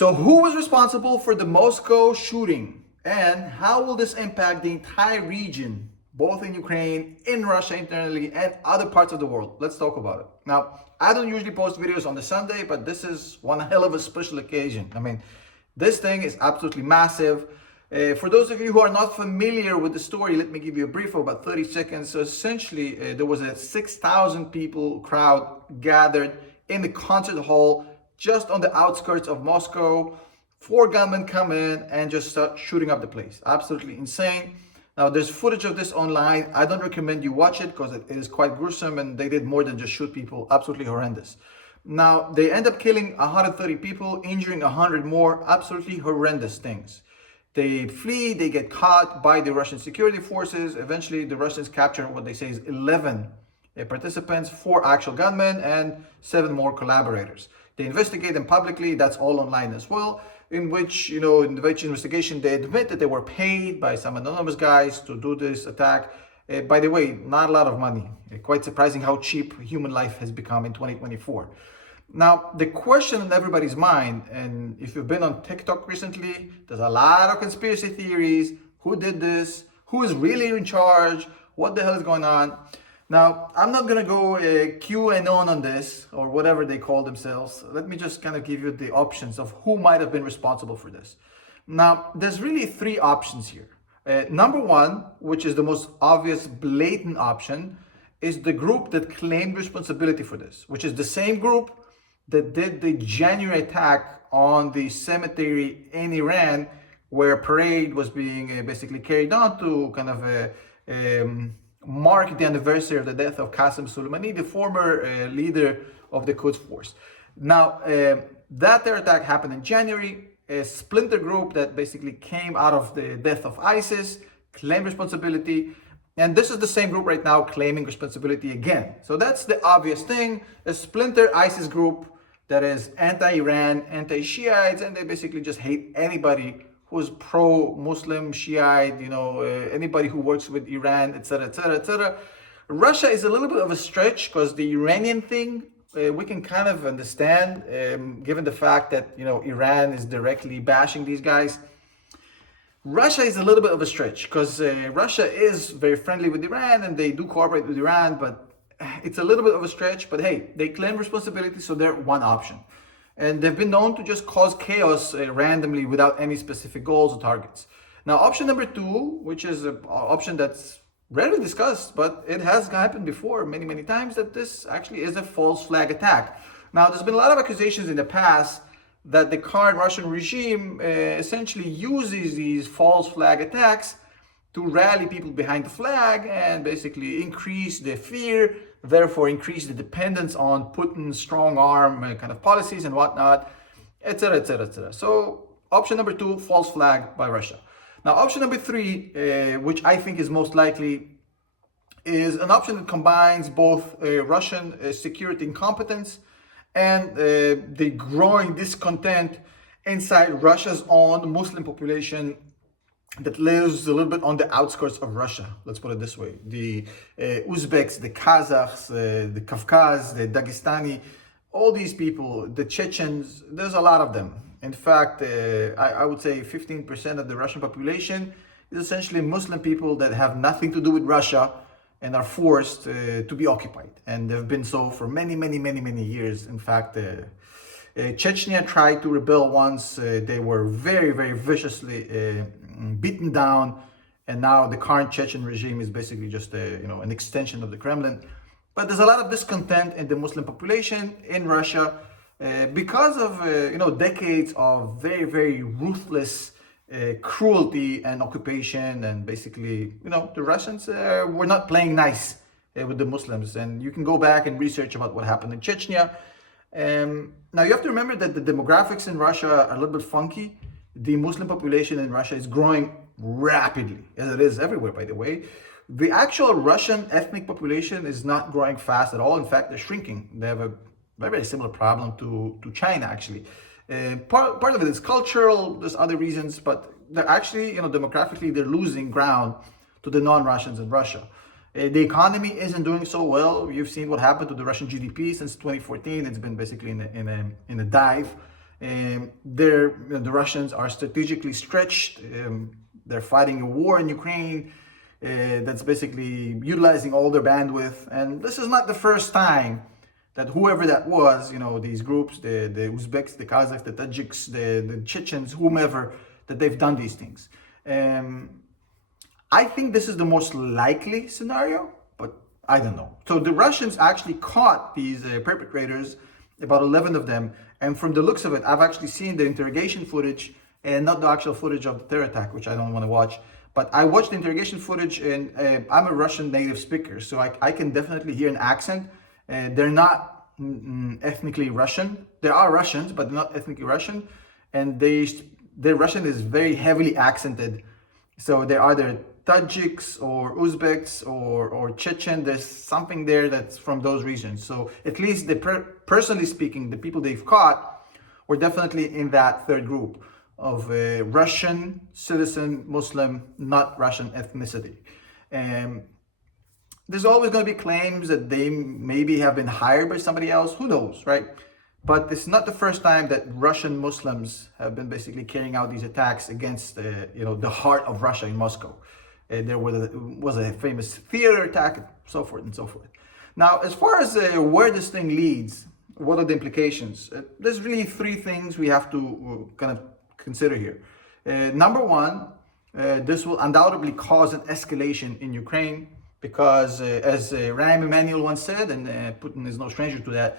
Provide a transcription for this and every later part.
So who was responsible for the Moscow shooting, and how will this impact the entire region, both in Ukraine, in Russia internally, and other parts of the world? Let's talk about it. Now, I don't usually post videos on the Sunday, but this is one hell of a special occasion. I mean, this thing is absolutely massive. For those of you who are not familiar with the story, let me give you a brief of about 30 seconds. So essentially, there was a 6,000 people crowd gathered in the concert hall just on the outskirts of Moscow. 4 gunmen come in and just start shooting up the place. Absolutely insane. Now, there's footage of this online. I don't recommend you watch it because it is quite gruesome, and they did more than just shoot people. Absolutely horrendous. Now, they end up killing 130 people, injuring 100 more. Absolutely horrendous things. They flee, they get caught by the Russian security forces. Eventually, the Russians capture what they say is 11 participants, 4 actual gunmen, and 7 more collaborators. They investigate them publicly. That's all online as well, in which, in the investigation, they admit that they were paid by some anonymous guys to do this attack. By the way, not a lot of money. Quite surprising how cheap human life has become in 2024. Now, the question in everybody's mind, and if you've been on TikTok recently, there's a lot of conspiracy theories. Who did this? Who is really in charge? What the hell is going on? Now, I'm not going to go QAnon on this, or whatever they call themselves. Let me just kind of give you the options of who might have been responsible for this. Now, there's really 3 options here. Number 1, which is the most obvious, blatant option, is the group that claimed responsibility for this, which is the same group that did the January attack on the cemetery in Iran, where a parade was being basically carried on to kind of mark the anniversary of the death of Qasem Soleimani, the former leader of the Quds Force. Now, that terror attack happened in January. A splinter group that basically came out of the death of ISIS claimed responsibility. And this is the same group right now claiming responsibility again. So that's the obvious thing. A splinter ISIS group that is anti-Iran, anti-Shiites, and they basically just hate anybody who's pro-Muslim, Shiite, anybody who works with Iran, etc., etc., etc. Russia is a little bit of a stretch because the Iranian thing, we can kind of understand, given the fact that, Iran is directly bashing these guys. Russia is a little bit of a stretch because Russia is very friendly with Iran and they do cooperate with Iran, but it's a little bit of a stretch. But hey, they claim responsibility, so they're one option. And they've been known to just cause chaos randomly without any specific goals or targets. Now, option number 2, which is an option that's rarely discussed, but it has happened before many, many times, that this actually is a false flag attack. Now, there's been a lot of accusations in the past that the current Russian regime essentially uses these false flag attacks to rally people behind the flag and basically increase the fear, therefore increase the dependence on Putin's strong arm kind of policies and whatnot, etc., etc., etc. So option number 2, false flag by Russia. Now, option number 3, which I think is most likely, is an option that combines both Russian security incompetence and the growing discontent inside Russia's own Muslim population that lives a little bit on the outskirts of Russia. Let's put it this way. The Uzbeks, the Kazakhs, the Kafkaz, the Dagestani, all these people, the Chechens, there's a lot of them. In fact, I would say 15% of the Russian population is essentially Muslim people that have nothing to do with Russia and are forced to be occupied. And they've been so for many, many, many, many years. In fact, Chechnya tried to rebel once. They were very, very viciously beaten down, and now the current Chechen regime is basically just an extension of the Kremlin. But there's a lot of discontent in the Muslim population in Russia because of decades of very, very ruthless cruelty and occupation, and basically the Russians were not playing nice with the Muslims. And you can go back and research about what happened in Chechnya. Now you have to remember that the demographics in Russia are a little bit funky. The Muslim population in Russia is growing rapidly, as it is everywhere, by the way. The actual Russian ethnic population is not growing fast at all. In fact, they're shrinking. They have a very, very similar problem to China, actually. Part of it is cultural, there's other reasons, but they're actually, demographically, they're losing ground to the non-Russians in Russia. The economy isn't doing so well. You've seen what happened to the Russian GDP since 2014. It's been basically in a dive. The Russians are strategically stretched. They're fighting a war in Ukraine that's basically utilizing all their bandwidth. And this is not the first time that whoever that was, these groups, the Uzbeks, the Kazakhs, the Tajiks, the Chechens, whomever, that they've done these things. I think this is the most likely scenario, but I don't know. So the Russians actually caught these perpetrators, about 11 of them. And from the looks of it, I've actually seen the interrogation footage and not the actual footage of the terror attack, which I don't want to watch. But I watched the interrogation footage, and I'm a Russian native speaker, so I can definitely hear an accent. They're not ethnically Russian. They are Russians, but they're not ethnically Russian. And their Russian is very heavily accented. So they're either Tajiks or Uzbeks or Chechen. There's something there that's from those regions. So at least personally speaking, the people they've caught were definitely in that third group of Russian citizen, Muslim, not Russian ethnicity. There's always going to be claims that they maybe have been hired by somebody else. Who knows, right? But it's not the first time that Russian Muslims have been basically carrying out these attacks against, the heart of Russia in Moscow. There was a famous theater attack, and so forth and so forth. Now, as far as where this thing leads, what are the implications? There's really three things we have to kind of consider here. Number one, this will undoubtedly cause an escalation in Ukraine because, as Rahm Emanuel once said, and Putin is no stranger to that,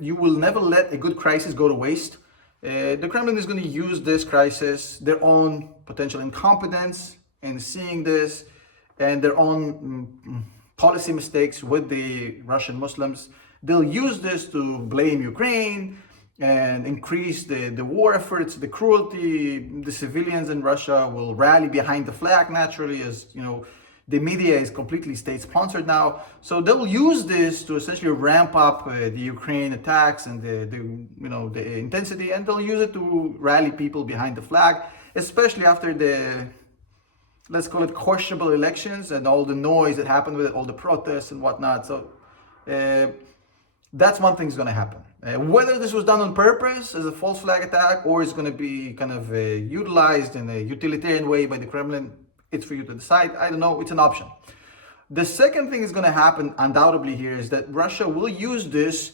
you will never let a good crisis go to waste. The Kremlin is going to use this crisis, their own potential incompetence in seeing this, and their own policy mistakes with the Russian Muslims. They'll use this to blame Ukraine and increase the war efforts, the cruelty. The civilians in Russia will rally behind the flag naturally, as the media is completely state-sponsored now. So they'll use this to essentially ramp up the Ukraine attacks and the intensity, and they'll use it to rally people behind the flag, especially after the, let's call it, questionable elections and all the noise that happened with it, all the protests and whatnot. So that's one thing's going to happen. Whether this was done on purpose as a false flag attack or it's going to be kind of utilized in a utilitarian way by the Kremlin, it's for you to decide. I don't know. It's an option. The second thing is going to happen undoubtedly here is that Russia will use this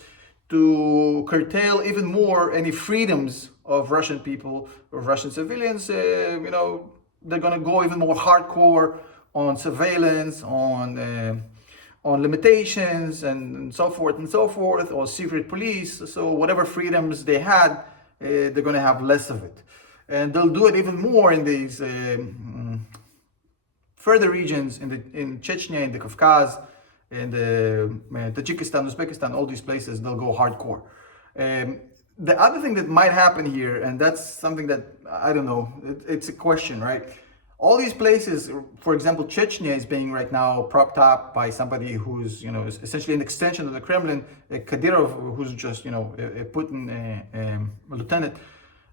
to curtail even more any freedoms of Russian people or Russian civilians. They're going to go even more hardcore on surveillance, on limitations and so forth, or secret police. So whatever freedoms they had, they're going to have less of it. And they'll do it even more in these further regions in Chechnya, in the Kavkaz, in the Tajikistan, Uzbekistan, all these places, they'll go hardcore. The other thing that might happen here, and that's something that, I don't know, it's a question, right? All these places, for example, Chechnya is being right now propped up by somebody who's, is essentially an extension of the Kremlin, Kadyrov, who's just, a Putin lieutenant.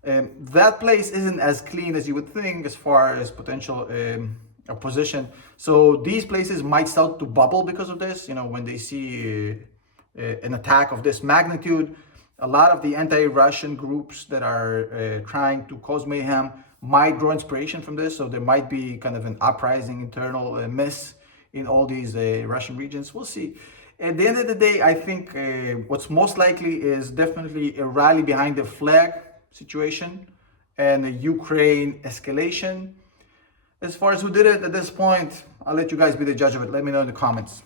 That place isn't as clean as you would think as far as potential opposition. So these places might start to bubble because of this. When they see an attack of this magnitude, a lot of the anti-Russian groups that are trying to cause mayhem might draw inspiration from this. So there might be kind of an uprising, internal mess in all these Russian regions. We'll see. At the end of the day, I think what's most likely is definitely a rally behind the flag situation and a Ukraine escalation. As far as who did it at this point, I'll let you guys be the judge of it. Let me know in the comments.